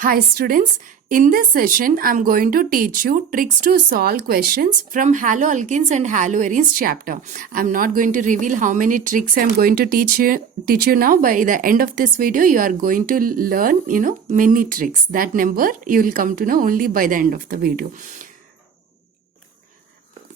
Hi students, in this session I am going to teach you tricks to solve questions from haloalkenes and haloarenes chapter. I am not going to reveal how many tricks I am going to teach you now. By the end of this video you are going to learn many tricks. That number you will come to know only by the end of the video.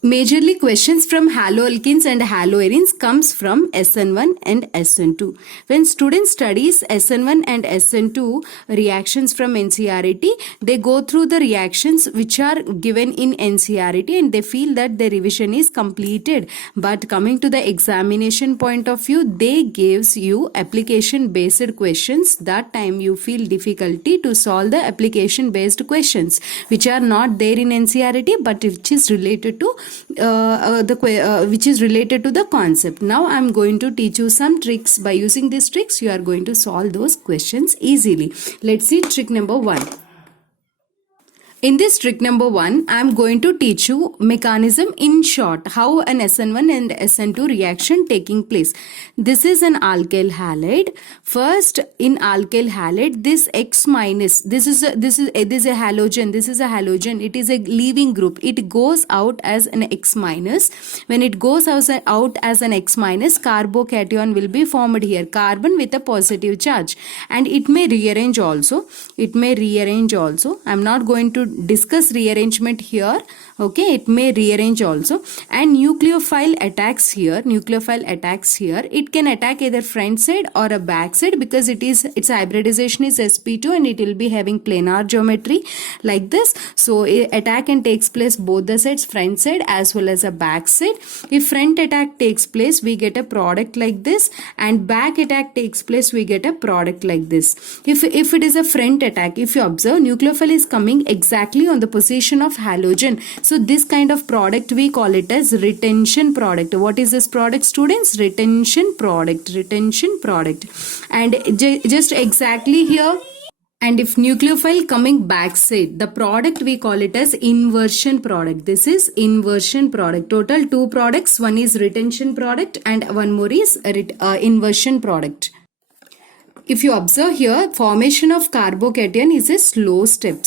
Majorly questions from haloalkenes and haloarenes comes from SN1 and SN2. When students studies SN1 and SN2 reactions from NCERT, they go through the reactions which are given in NCERT and they feel that the revision is completed. But coming to the examination point of view, they gives you application based questions. That time you feel difficulty to solve the application based questions which are not there in NCERT but which is related to the concept. Now I am going to teach you some tricks. By using these tricks you are going to solve those questions easily. Let's see trick number 1. In this trick number 1, I am going to teach you mechanism in short, how an SN1 and SN2 reaction taking place. This is an alkyl halide. First, in alkyl halide, this X minus, this is a halogen. This is a halogen. It is a leaving group. It goes out as an X minus. When it goes out as an X minus, carbocation will be formed here. Carbon with a positive charge, and it may rearrange also. I am not going to discuss rearrangement here. Okay, it may rearrange also. And nucleophile attacks here. It can attack either front side or a back side because its hybridization is sp2 and it will be having planar geometry like this. So attack and takes place both the sides, front side as well as a back side. If front attack takes place, we get a product like this, and back attack takes place, we get a product like this. If it is a front attack, if you observe, nucleophile is coming exactly on the position of halogen. So this kind of product we call it as retention product. What is this product, students? Retention product. And just exactly here. And if nucleophile coming backside, the product we call it as inversion product. This is inversion product. Total 2 products. One is retention product and one more is inversion product. If you observe here, formation of carbocation is a slow step.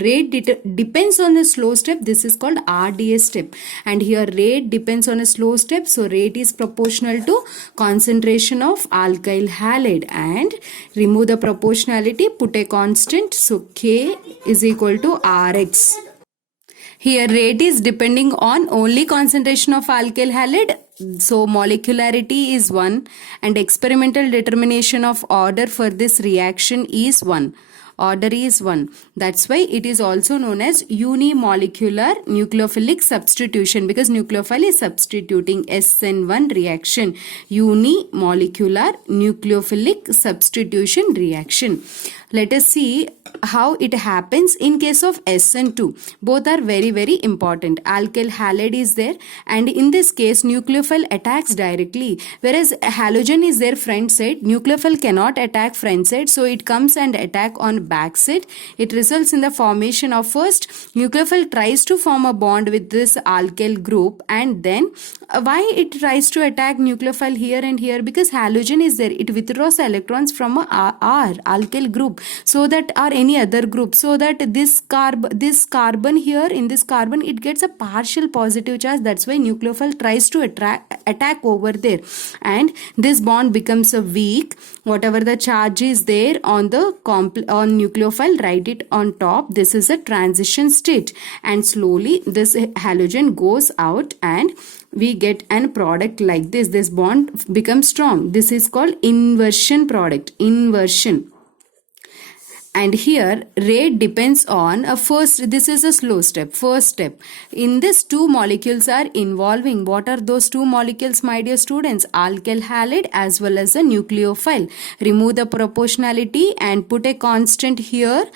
Rate depends on a slow step. This is called RDA step. And here rate depends on a slow step. So rate is proportional to concentration of alkyl halide. And remove the proportionality, put a constant. So K is equal to Rx. Here rate is depending on only concentration of alkyl halide. So molecularity is 1 and experimental determination of order for this reaction is 1. Order is 1. That's why it is also known as unimolecular nucleophilic substitution, because nucleophile is substituting SN1 reaction. Unimolecular nucleophilic substitution reaction. Let us see how it happens in case of SN2. Both are very, very important. Alkyl halide is there, and in this case nucleophile attacks directly, whereas halogen is there front side. Nucleophile cannot attack front side, so it comes and attack on back side. It results in the formation of, first nucleophile tries to form a bond with this alkyl group, and then why it tries to attack nucleophile here and here? Because halogen is there. It withdraws electrons from a alkyl group, so that, or any other group, so that this carbon here, in this carbon it gets a partial positive charge. That's why nucleophile tries to attack over there, and this bond becomes a weak. Whatever the charge is there on nucleophile, write it on top. This is a transition state, and slowly this halogen goes out and we get an product like this. This bond becomes strong. This is called inversion product. Inversion. And here rate depends on this is a slow step. First step, in this 2 molecules are involving. What are those 2 molecules, my dear students? Alkyl halide as well as a nucleophile. Remove the proportionality and put a constant here.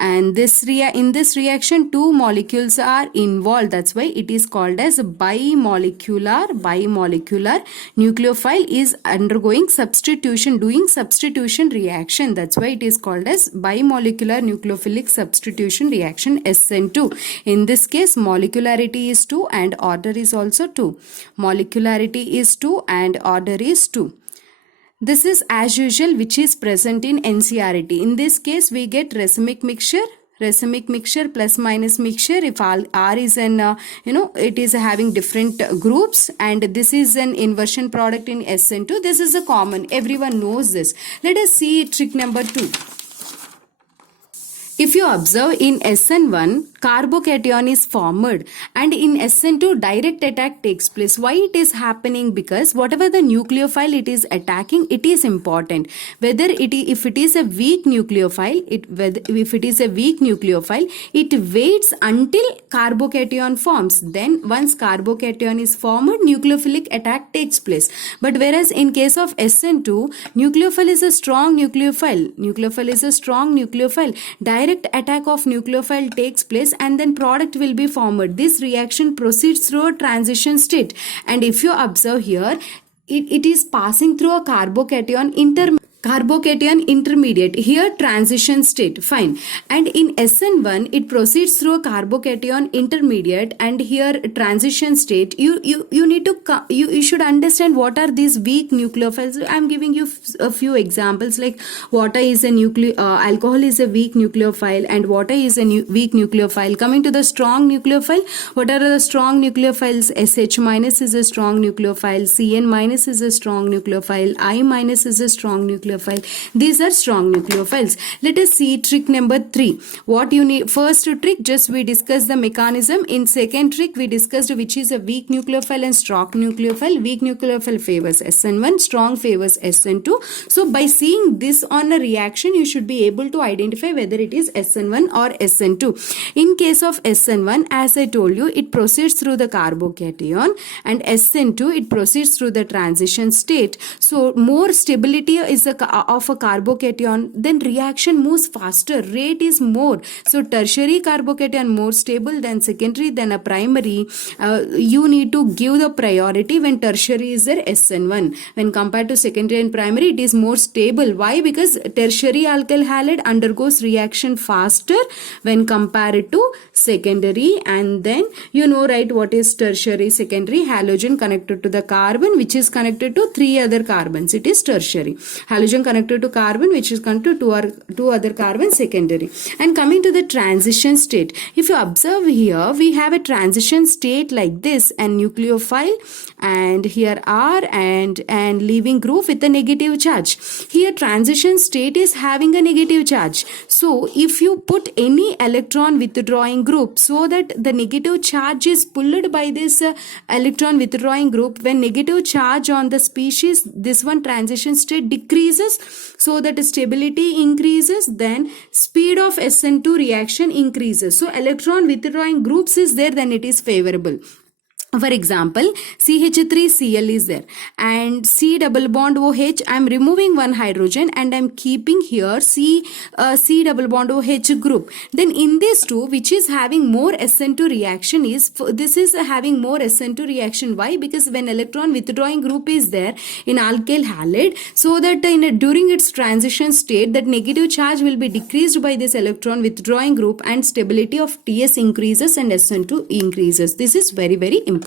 And in this reaction 2 molecules are involved. That's why it is called as bimolecular. Nucleophile is undergoing substitution, doing substitution reaction. That's why it is called as bimolecular nucleophilic substitution reaction, SN2. In this case molecularity is 2 and order is also 2. Molecularity is 2 and order is 2. This is as usual which is present in NCERT. In this case we get racemic mixture plus minus mixture if R is an it is having different groups, and this is an inversion product in SN2. This is a common, everyone knows this. Let us see trick number 2. If you observe in SN1, carbocation is formed, and in SN2 direct attack takes place. Why it is happening? Because whatever the nucleophile it is attacking, it is important. Whether if it is a weak nucleophile, it waits until carbocation forms. Then once carbocation is formed, nucleophilic attack takes place. But whereas in case of SN2, nucleophile is a strong nucleophile. Direct attack of nucleophile takes place, and then product will be formed. This reaction proceeds through a transition state, and if you observe here, it is passing through a carbocation intermediate, here transition state, fine. And in SN1 it proceeds through a carbocation intermediate, and here transition state. You need to you should understand what are these weak nucleophiles. I am giving you a few examples, like water is a alcohol is a weak nucleophile, and water is a weak nucleophile. Coming to the strong nucleophile, what are the strong nucleophiles? SH minus is a strong nucleophile, CN minus is a strong nucleophile, I minus is a strong nucleophile. These are strong nucleophiles. Let us see trick number 3. What you need, first trick just we discussed the mechanism. In second trick we discussed which is a weak nucleophile and strong nucleophile. Weak nucleophile favors SN1, strong favors SN2. So by seeing this on a reaction, you should be able to identify whether it is SN1 or SN2. In case of SN1, as I told you, it proceeds through the carbocation, and SN2 it proceeds through the transition state. So more stability is of a carbocation, then reaction moves faster, rate is more. So tertiary carbocation more stable than secondary than a primary. You need to give the priority when tertiary is there SN1. When compared to secondary and primary, it is more stable. Why? Because tertiary alkyl halide undergoes reaction faster when compared to secondary. And then you know, right, what is tertiary? Secondary, halogen connected to the carbon which is connected to 3 other carbons, it is tertiary. Halogen connected to carbon which is connected to two other carbons, secondary. And coming to the transition state, if you observe here, we have a transition state like this, and nucleophile, and here R and leaving group with a negative charge. Here transition state is having a negative charge. So if you put any electron withdrawing group, so that the negative charge is pulled by this electron withdrawing group, when negative charge on the species, this one transition state decreases, so that stability increases, then speed of SN2 reaction increases. So electron withdrawing groups is there, then it is favorable. For example, CH3Cl is there, and C double bond OH, I am removing one hydrogen and I am keeping here C double bond OH group. Then in this two, which is having more SN2 reaction, this is having more SN2 reaction. Why? Because when electron withdrawing group is there in alkyl halide, so that during its transition state, that negative charge will be decreased by this electron withdrawing group, and stability of TS increases and SN2 increases. This is very, very important.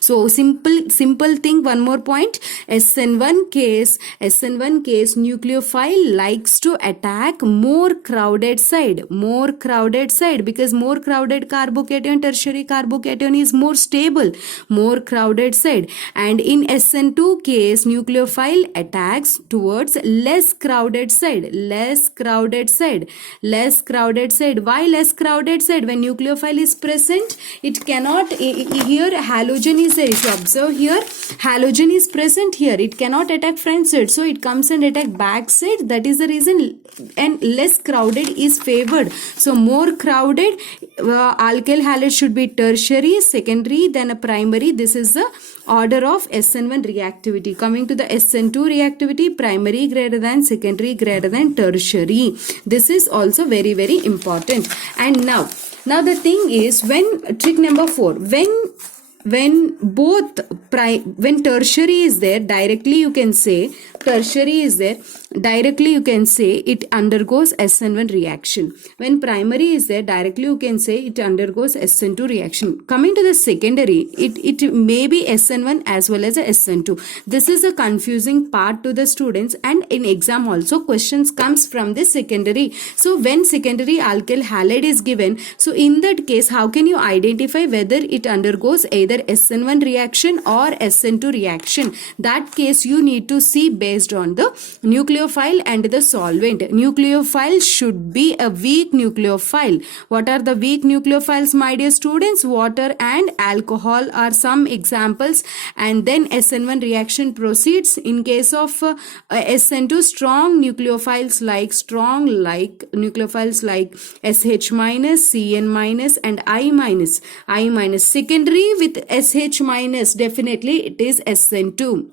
So simple thing, one more point. SN1 case nucleophile likes to attack more crowded side, because more crowded carbocation, tertiary carbocation is more stable, more crowded side. And in SN2 case, nucleophile attacks towards less crowded side. Why less crowded side? When nucleophile is present, it cannot, here halogen is there. If you observe here, halogen is present here, it cannot attack front side, so it comes and attack back side. That is the reason, and less crowded is favored. So more crowded alkyl halide should be tertiary, secondary, then a primary. This is the order of SN1 reactivity. Coming to the SN2 reactivity, primary greater than, secondary greater than, tertiary. This is also very, very important. And now the thing is, when trick number 4, when tertiary is there, directly you can say tertiary is there, directly you can say it undergoes SN1 reaction. When primary is there, directly you can say it undergoes SN2 reaction. Coming to the secondary, it may be SN1 as well as a SN2. This is a confusing part to the students, and in exam also questions comes from the secondary. So when secondary alkyl halide is given, so in that case how can you identify whether it undergoes either SN1 reaction or SN2 reaction? That case you need to see based on the nucleophile and the solvent. Nucleophile should be a weak nucleophile. What are the weak nucleophiles, my dear students? Water and alcohol are some examples, and then SN1 reaction proceeds. In case of SN2, strong nucleophiles like SH minus, Cn minus and I minus. Secondary with SH minus, definitely it is SN2.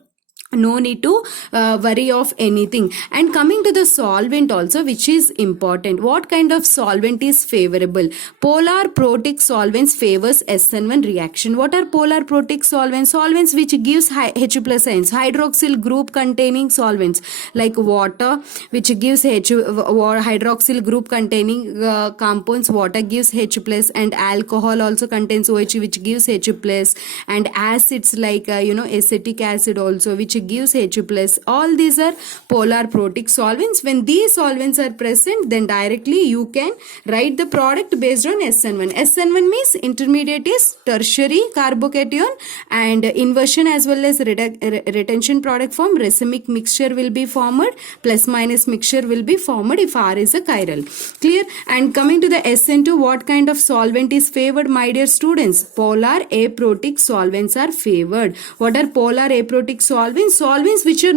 No need to worry of anything. And coming to the solvent also, which is important. What kind of solvent is favorable? Polar protic solvents favors SN1 reaction. What are polar protic solvents? Solvents which gives H plus ions. Hydroxyl group containing solvents like water, which gives hydroxyl group containing compounds. Water gives H plus, and alcohol also contains OH, which gives H plus, and acids like acetic acid also, which gives H plus. All these are polar protic solvents. When these solvents are present, then directly you can write the product based on SN1. SN1 means intermediate is tertiary carbocation, and inversion as well as retention product form, racemic mixture will be formed, plus minus mixture will be formed if R is a chiral. Clear? And coming to the SN2, what kind of solvent is favored, my dear students? Polar aprotic solvents are favored. What are polar aprotic solvents? Solvents which are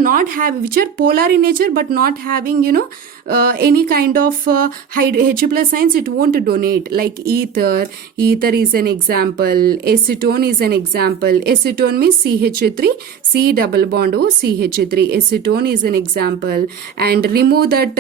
polar in nature but not having any kind of H plus ions, it won't donate, like ether is an example, acetone is an example. Acetone means CH3, C double bond O, CH3. Acetone is an example. And remove that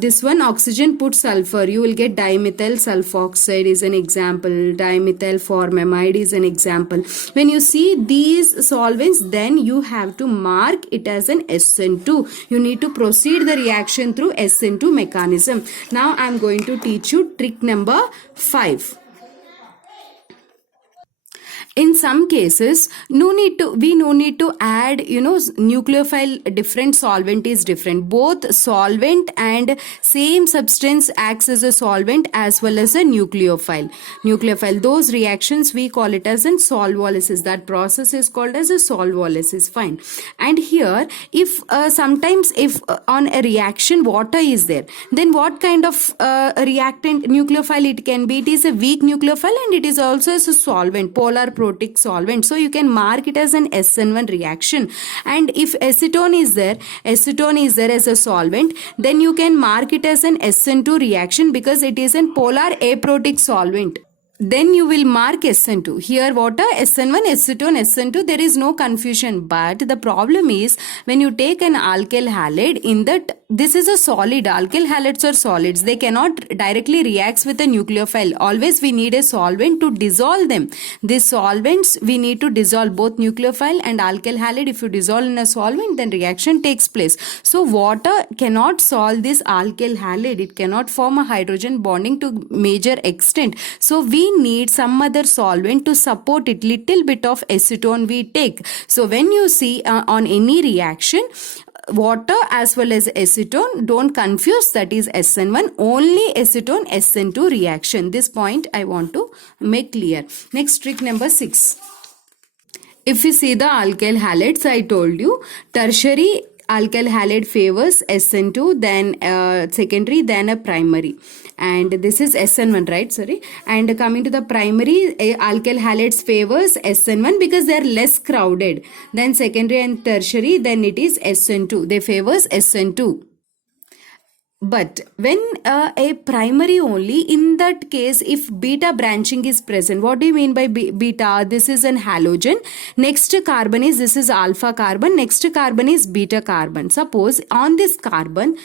this one, oxygen, put sulfur, you will get dimethyl sulfoxide is an example, dimethyl formamide is an example. When you see these solvents, then you have to mark it as an SN2. You need to proceed the reaction through SN2 mechanism. Now I am going to teach you trick number 5. In some cases, no need to add, nucleophile, different solvent is different. Both solvent and same substance acts as a solvent as well as a nucleophile. Those reactions we call it as in solvolysis. That process is called as a solvolysis. Fine. And here, if sometimes if on a reaction water is there, then what kind of reactant nucleophile it can be? It is a weak nucleophile, and it is also as a solvent, polar protic solvent. So you can mark it as an SN1 reaction. And if acetone is there as a solvent, then you can mark it as an SN2 reaction because it is a polar aprotic solvent. Then you will mark SN2. Here water, SN1, acetone, SN2, there is no confusion. But the problem is when you take an alkyl halide, in that this is a solid. Alkyl halides are solids. They cannot directly react with a nucleophile. Always we need a solvent to dissolve them. These solvents we need to dissolve both nucleophile and alkyl halide. If you dissolve in a solvent, then reaction takes place. So water cannot solve this alkyl halide. It cannot form a hydrogen bonding to major extent. So we need some other solvent to support it. Little bit of acetone we take. So when you see on any reaction, water as well as acetone, don't confuse, that is SN1. Only acetone, SN2 reaction. This point I want to make clear. Next, trick number 6. If you see the alkyl halides, I told you tertiary alkyl halide favors SN2, then secondary, then a primary. And this is SN1, right? Sorry. And coming to the primary, alkyl halides favors SN1 because they are less crowded. Then secondary and tertiary, then it is SN2. They favors SN2. But when a primary only, in that case, if beta branching is present, what do you mean by beta? This is an halogen. Next carbon is, this is alpha carbon. Next carbon is beta carbon. Suppose on this carbon,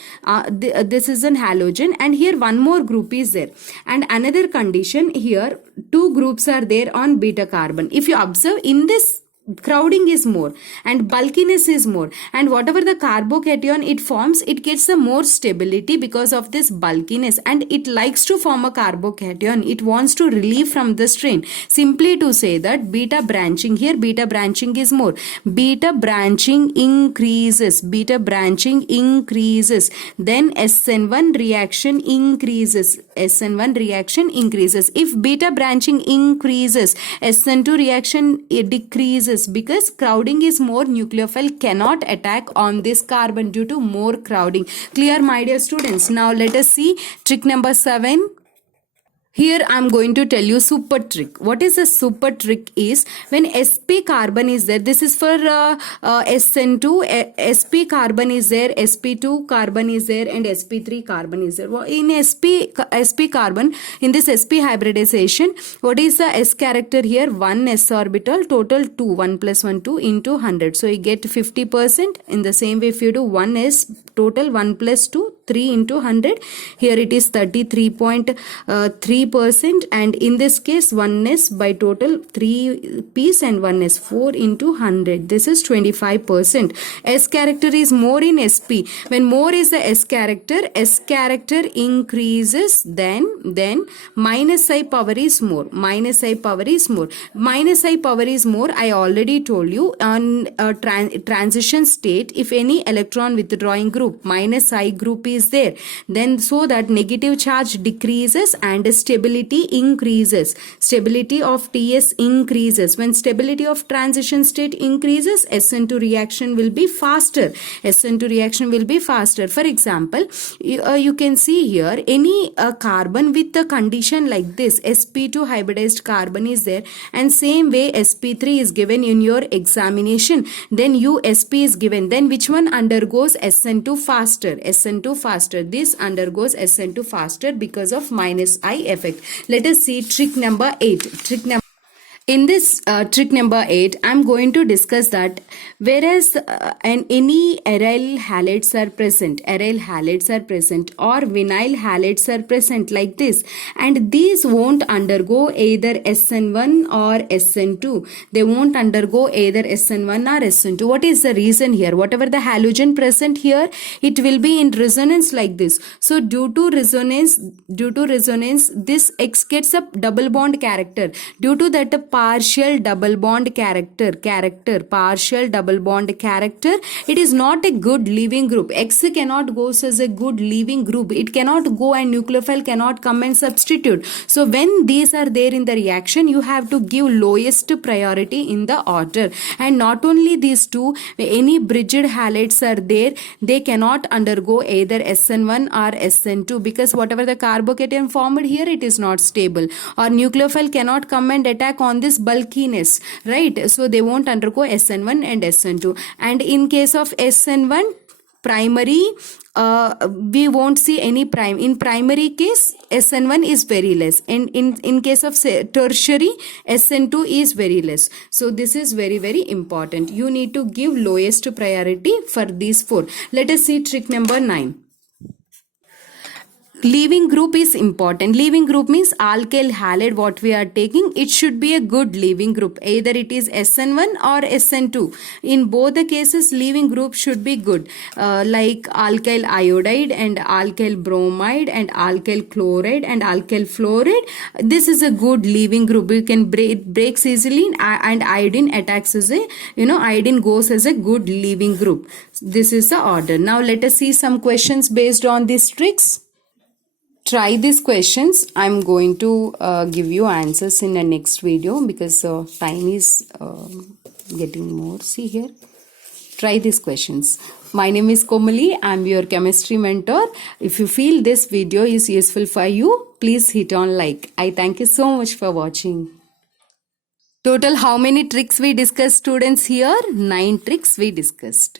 this is an halogen, and here one more group is there. And another condition here, two groups are there on beta carbon. If you observe in this crowding is more and bulkiness is more, and whatever the carbocation it forms, it gets a more stability because of this bulkiness, and it likes to form a carbocation. It wants to relieve from the strain. Simply to say that beta branching, here beta branching is more, beta branching increases, beta branching increases, then SN1 reaction increases, SN1 reaction increases. If beta branching increases, SN2 reaction decreases, because crowding is more, nucleophile cannot attack on this carbon due to more crowding. Clear, my dear students? Now let us see trick number 7. Here I am going to tell you super trick. What is a super trick is when sp carbon is there, this is for SN2, sp carbon is there, sp2 carbon is there, and sp3 carbon is there. In sp carbon, in this sp hybridization, what is the s character here? 1 s orbital, total 2, 1 plus 1 2 into 100. So you get 50%. In the same way, if you do 1 s total 1 plus 2, 3 into 100, here it is 33.3%, and in this case 1s by total 3 p's and 1s 4 into 100, this is 25%. S character is more in sp. When more is the s character increases, then minus I power is more, minus I power is more, minus I power is more. I already told you on a transition state, if any electron withdrawing group, minus I group is there, then so that negative charge decreases and stability increases, stability of TS increases. When stability of transition state increases, SN2 reaction will be faster, SN2 reaction will be faster. For example, you can see here any carbon with a condition like this, sp2 hybridized carbon is there, and same way sp3 is given in your examination, then USP is given, then which one undergoes SN2 faster? SN2 faster. This undergoes SN2 faster because of minus I effect. Let us see trick number 8. In this trick number 8, I am going to discuss that whereas any aryl halides are present, or vinyl halides are present like this, and these won't undergo either SN1 or SN2. They won't undergo either SN1 or SN2. What is the reason here? Whatever the halogen present here, it will be in resonance like this. So due to resonance, this X gets a double bond character. Due to that, partial double bond character, partial double bond character, it is not a good leaving group. X cannot go as a good leaving group. It cannot go and nucleophile cannot come and substitute. So when these are there in the reaction, you have to give lowest priority in the order. And not only these two, any bridged halides are there, they cannot undergo either SN1 or SN2, because whatever the carbocation formed here, it is not stable, or nucleophile cannot come and attack on this bulkiness, right? So they won't undergo SN1 and SN2. And in case of SN1 primary, we won't see any prime. In primary case, SN1 is very less, and in case of tertiary, SN2 is very less. So this is very, very important. You need to give lowest priority for these four. Let us see trick number 9. Leaving group is important. Leaving group means alkyl halide what we are taking, it should be a good leaving group. Either it is SN1 or SN2. In both the cases, leaving group should be good. Like alkyl iodide and alkyl bromide and alkyl chloride and alkyl fluoride. This is a good leaving group. You can breaks easily, and iodine attacks as a, iodine goes as a good leaving group. This is the order. Now let us see some questions based on these tricks. Try these questions. I'm going to give you answers in the next video because time is getting more. See here. Try these questions. My name is Komali. I'm your chemistry mentor. If you feel this video is useful for you, please hit on like. I thank you so much for watching. Total how many tricks we discussed, students? Here 9 tricks we discussed.